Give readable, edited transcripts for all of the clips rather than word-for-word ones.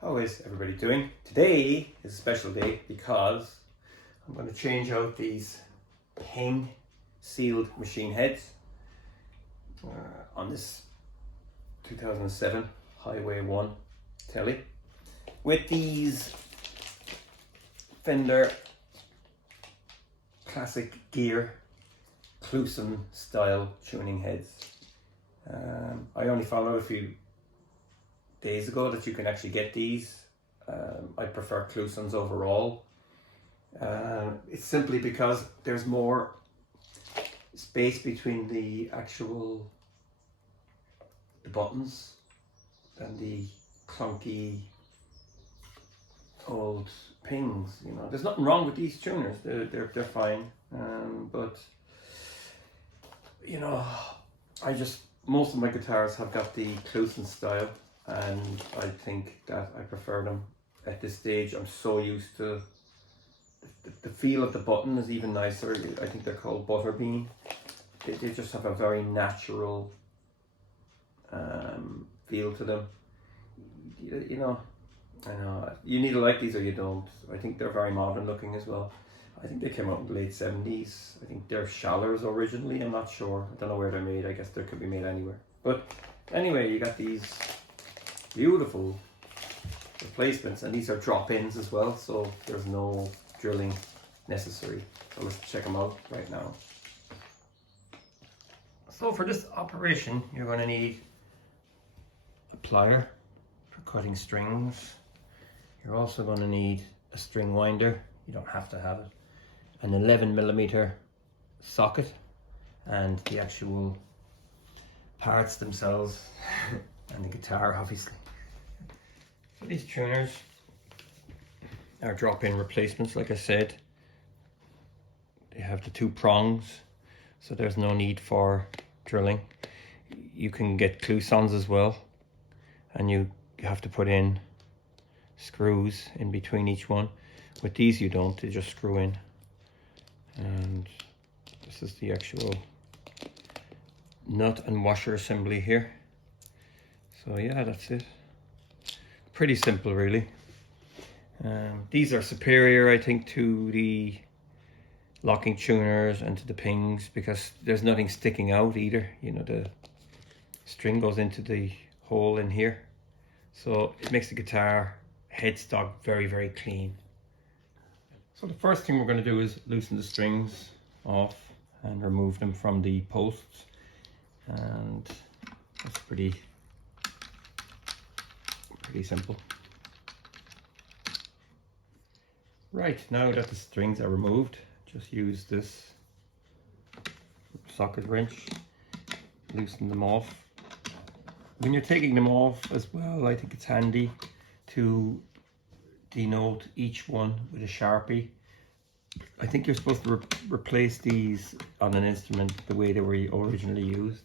How is everybody doing? Today is a special day because I'm going to change out these ping sealed machine heads on this 2007 Highway 1 telly with these Fender classic gear Cluson style tuning heads. I only found out a few days ago that you can actually get these. I prefer Clusons overall. It's simply because there's more space between the buttons than the clunky old pings. You know, there's nothing wrong with these tuners. They're fine. But you know, most of my guitars have got the Cluson style, and I think that I prefer them at this stage. I'm so used to the feel of the button is even nicer. I think they're called butterbean. They just have a very natural feel to them. You know, I know you need to like these or you don't. I think they're very modern looking as well. I think they came out in the late 70s. I think they're Schallers originally. I'm not sure. I don't know where they're made. I guess they could be made anywhere. But anyway, you got these beautiful replacements, and these are drop-ins as well, so there's no drilling necessary. So let's check them out right now. So for this operation, you're going to need a plier for cutting strings. You're also going to need a string winder. You don't have to have it. An 11mm socket, and the actual parts themselves, and the guitar obviously. So these tuners are drop-in replacements, like I said. They have the two prongs, so there's no need for drilling. You can get Clusons as well, and you have to put in screws in between each one. With these you don't, they just screw in. And this is the actual nut and washer assembly here. So yeah, that's it. Pretty simple really. These are superior, I think, to the locking tuners and to the pings, because there's nothing sticking out either. You know, the string goes into the hole in here, so it makes the guitar headstock very, very clean. So the first thing we're going to do is loosen the strings off and remove them from the posts, and that's pretty simple. Right, now that the strings are removed, just use this socket wrench, loosen them off. When you're taking them off as well, I think it's handy to denote each one with a Sharpie. I think you're supposed to replace these on an instrument the way they were originally used,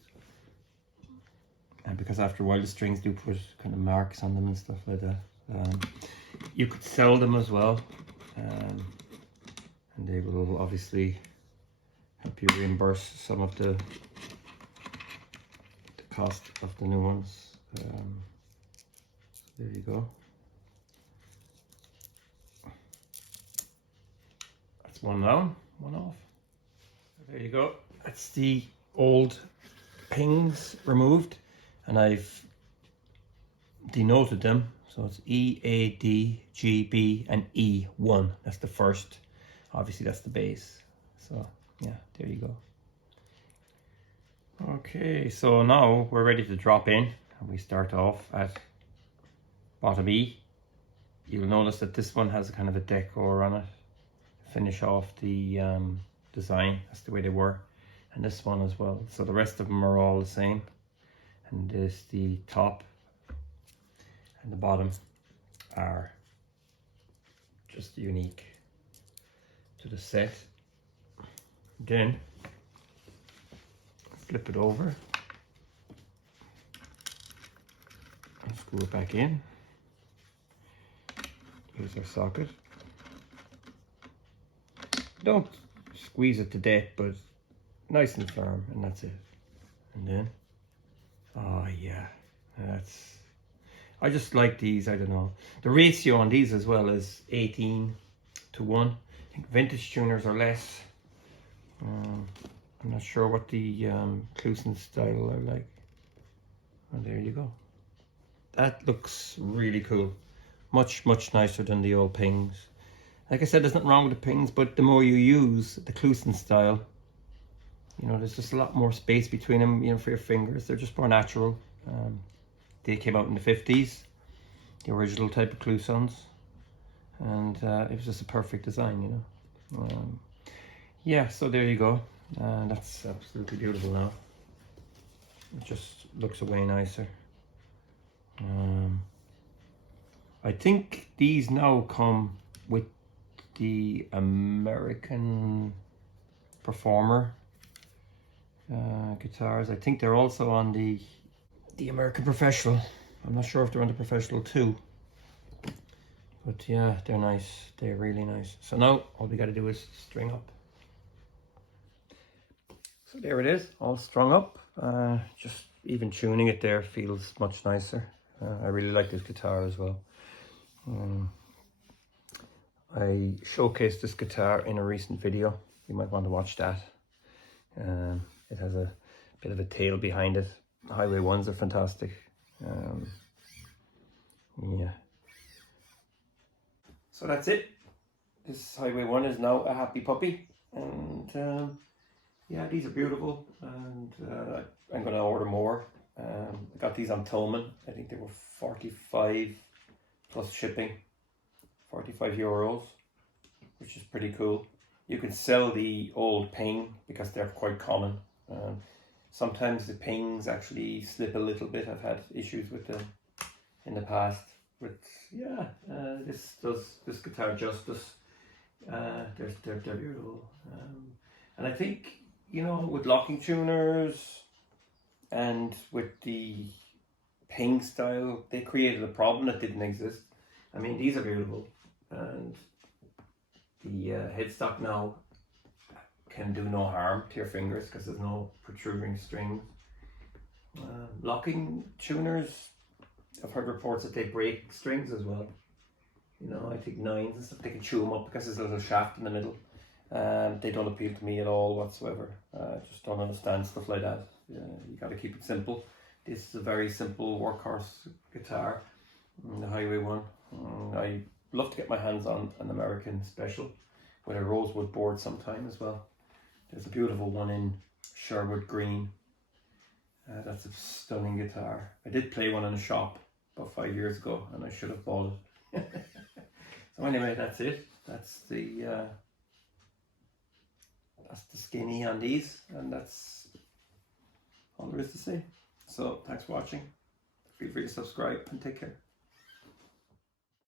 and because after a while the strings do put kind of marks on them and stuff like that. You could sell them as well, and they will obviously help you reimburse some of the cost of the new ones. There you go. That's one down, one off. There you go. That's the old pings removed, and I've denoted them. So it's E, A, D, G, B, and E1. That's the first. Obviously that's the bass. So yeah, there you go. Okay, so now we're ready to drop in, and we start off at bottom E. You'll notice that this one has a kind of a decor on it to finish off the design. That's the way they were, and this one as well. So the rest of them are all the same, and this, the top and the bottom, are just unique to the set. Then flip it over and screw it back in. Here's our socket. Don't squeeze it to death, but nice and firm, and that's it. And then Oh yeah, that's. I just like these. I don't know. The ratio on these as well is 18:1. I think vintage tuners are less. I'm not sure what the Clusen style are like. Oh, there you go. That looks really cool. Much nicer than the old pings. Like I said, there's nothing wrong with the pings, but the more you use the Clusen style, you know, there's just a lot more space between them, you know, for your fingers. They're just more natural. They came out in the 50s, the original type of Clusons, and it was just a perfect design, you know. Yeah, so there you go. That's absolutely beautiful now. It just looks way nicer. I think these now come with the American Performer guitars. I think they're also on the American Professional. I'm not sure if they're on the Professional too. But yeah, they're nice. They're really nice. So now all we got to do is string up. So there it is, all strung up. Just even tuning it there feels much nicer. I really like this guitar as well. I showcased this guitar in a recent video. You might want to watch that. It has a bit of a tail behind it. The Highway 1s are fantastic. Yeah. So that's it. This Highway 1 is now a happy puppy. And yeah, these are beautiful. And I'm going to order more. I got these on Thomann. I think they were 45 plus shipping. 45 euros, which is pretty cool. You can sell the old ping because they're quite common. Sometimes the pings actually slip a little bit. I've had issues with them in the past. But yeah, this does this guitar justice. They're beautiful. And I think, you know, with locking tuners and with the ping style, they created a problem that didn't exist. I mean, these are beautiful, and the headstock now can do no harm to your fingers because there's no protruding strings. Locking tuners, I've heard reports that they break strings as well. You know, I think nines and stuff, they can chew them up because there's a little shaft in the middle. They don't appeal to me at all whatsoever. I just don't understand stuff like that. You got to keep it simple. This is a very simple workhorse guitar, the Highway 1. I love to get my hands on an American special with a rosewood board sometime as well. There's a beautiful one in Sherwood Green. That's a stunning guitar. I did play one in a shop about 5 years ago, and I should have bought it. So anyway, that's it. That's the skinny on these, and that's all there is to say. So thanks for watching. Feel free to subscribe and take care.